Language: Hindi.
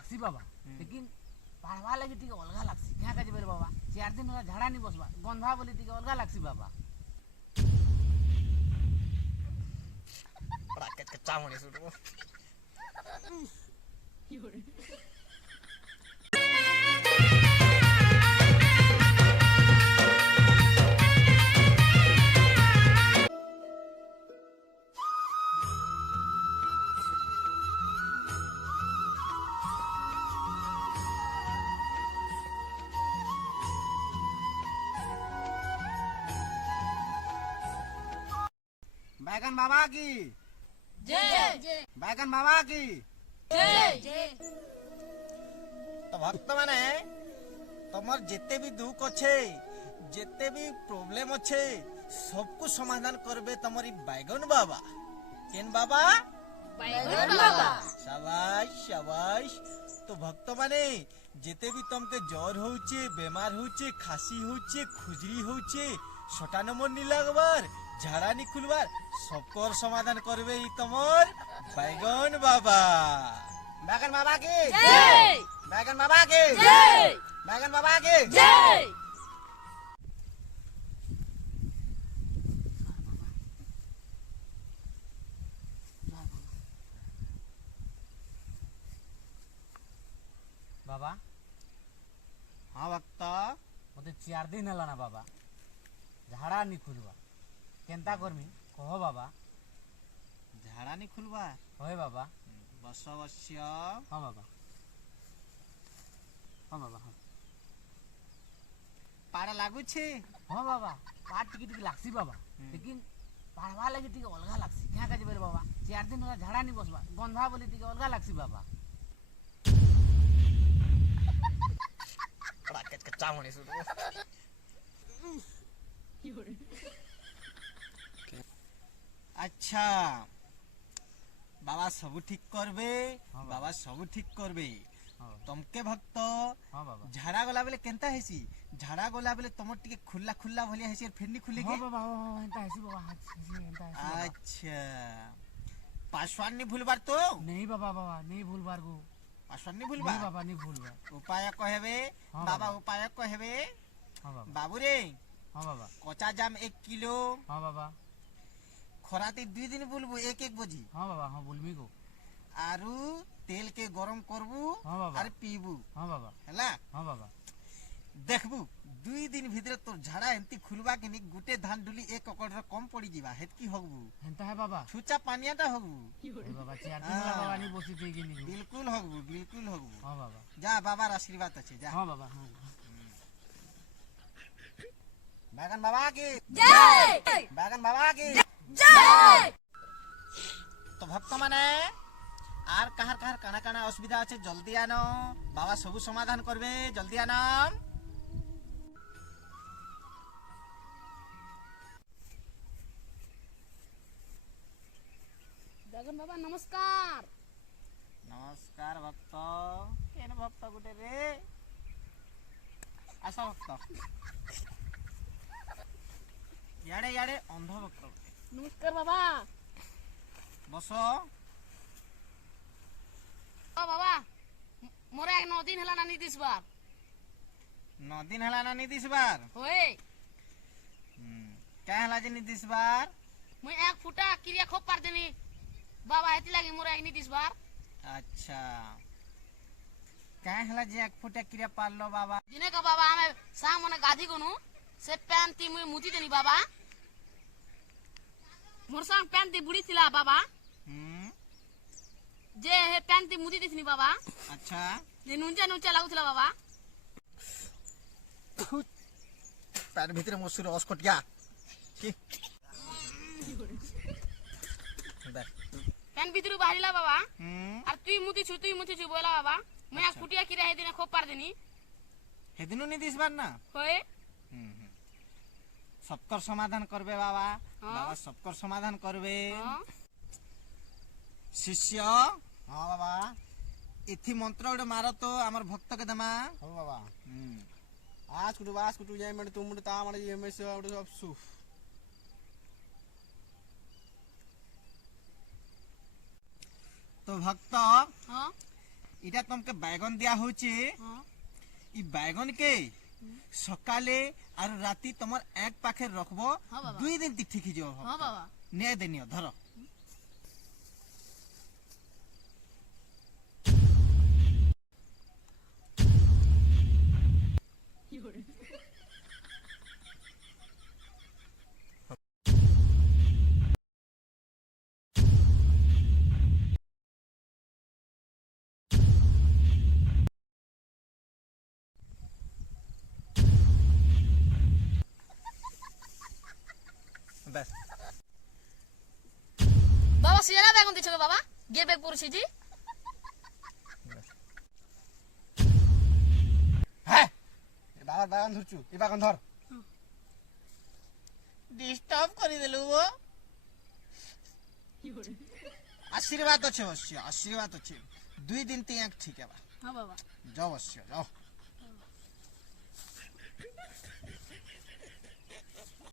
लागसी बाबा लेकिन पढ़वा लगे टिके अलगा लागसी क्या काजे बेरे बाबा 4 दिन होला झाड़ा नहीं बसबा गंधा बोली टिके अलगा लागसी बाबा बड़ा कच्चा होने सुटो बैगन बाबा की जय बैगन बाबा की जय तो भक्त माने तमर जेते भी दुख अच्छे जेते भी प्रॉब्लम अच्छे सबको समाधान करबे तमरी बैगन बाबा केन बाबा बैगन बाबा शाबाश शाबाश तो भक्त माने जेते भी तुमके ज्वर होचे बीमार होचे खांसी होचे खुजली होचे छोटा नंबर नी लगवार झाड़ा नी खुलवार सबकर समाधान करबे ई तमर बैगन बाबा बैगन बाबा की जय बैगन बाबा की जय बैगन बाबा की जय बाबा हाँ भक्त मते 4 दिन हला ना बाबा झाड़ा नहीं खुलवा केंता करमी कहो बाबा झाड़ा नी खुलवा होय बाबा बस अवश्य हाँ बाबा हाँ बाबा हाँ पाड़ा लागू छे हाँ बाबा पाट टिके लागसी बाबा लेकिन पढ़वा लगे टिके अलगा लागसी क्या काजे बेरे बाबा 4 दिन होला झाड़ा नहीं बसबा गंधा बोली टिके अलगा लागसी बाबा बड़ा कच्चा होने सुटो अच्छा बाबा सब ठीक करबे हाँ बाबा। बाबा सब ठीक करबे हाँ बाबा तुमके भक्त हाँ बाबा झाड़ा गला बेले केनता हेसी झाड़ा गला बेले तुम टिके खुला खुला भलिया हेसी फिर नी खुले हाँ के बाबा हाँ एंता ऐसी बाबा हाँ ऐसी एंता ऐसी बाबा अच्छा पासवान नी भूलबार तो नहीं बाबा बाबा नहीं भूलबार को पासवान नी नहीं भूलबार बाबा नहीं भूलबार उपाय कहबे हाँ बाबा बाबा। उपाय कहबे हाँ बाबा बाबू रे हाँ बाबा कच्चा जाम 1 किलो हाँ बाबा खराती 2 दिन बोलबो एक एक बजी हाँ बाबा हाँ बुलमी को आरु तेल के गरम करबू हाँ बाबा और पीबू हाँ बाबा हैला हाँ बाबा देखबू 2 दिन भीतर तोर झाड़ा एंती खुलबा के नी गुटे धान डुली 1 एकड़ रे कम पड़ी जीवा हेतकी होगबू एंता है बाबा छुचा पानियाटा होगबू ए बाबा 4 दिन होला बाबा नहीं बसी थी कि नहीं बिल्कुल होगबू हाँ बाबा जा बाबार आशीर्वाद अच्छे जा हाँ बाबा हाँ बैगन बाबा की जय बैगन बाबा की जय तो भक्त माने आर कहार कहार काना काना असुविधा আছে जल्दी आनो बाबा सब समाधान करबे जल्दी आनो बैगन बाबा नमस्कार नमस्कार भक्त केन भक्त गुटे रे आसा भक्त याडे याडे अंध भक्त गुटे नमस्कार बाबा बसो ओ बाबा मोरा एक 9 दिन हला ना नीतीश बार 9 दिन हला ना नीतीश बार होए क्या हला जे नीतीश बार मैं एक फुटा क्रिया खोप पार देनी बाबा हेती लागी मोरा एक नीतीश बार अच्छा क्या हला जे एक फुटा क्रिया पाल लो बाबा जिने का बाबा हमें शाम मने गाधी कोनु से पैन ती मुई मुती देनी बाबा मोर संग पैन ती बुड़ी थिला बाबा जे हे पैन ती मुती दिसनी बाबा अच्छा जे नुंचा नुंचा लागुथला बाबा पैर भीतर मसूर अस्कटिया की पैन भीतर बाहरिला बाबा और तुई मुती छु बोला बाबा मैं एक फुटिया की रहे दिन खोप पार देनी हेदिनु नीतीश बार ना होए सबकर समाधान करबे बाबा हाँ। बाबा सबकर समाधान करबे हां शिष्य हाँ बाबा इथि मंत्र उडे मारो तो हमर भक्त के दमा हाँ बाबा आज कुटू ये मेरे तुम ता मारे ये में से और सब सु तो भक्त हां এটা তোমাকে বাইগন দেয়া হচ্ছে। হ্যাঁ ই বাইগনকে সকালে আর রাতি তোমার এক পাখে রাখবো, হ্যাঁ বাবা। 2 দিন ঠিক হয়ে যাব। হ্যাঁ বাবা নিয়ে দে নিও, ধরো। ব্যাস। বাবা সিয়ারা বেগুন দিছো গো বাবা গে বেগ পড়ছি জি হ্যাঁ, বাবার বাগান ধরছু, এই বাগান ধর। ডিস্টার্ব করে দিলু ও। আশীর্বাদ আছে অবশ্য, আশীর্বাদ আছে। 2 দিন ঠিক হবে। হ্যাঁ বাবা যাও অবশ্য, যাও।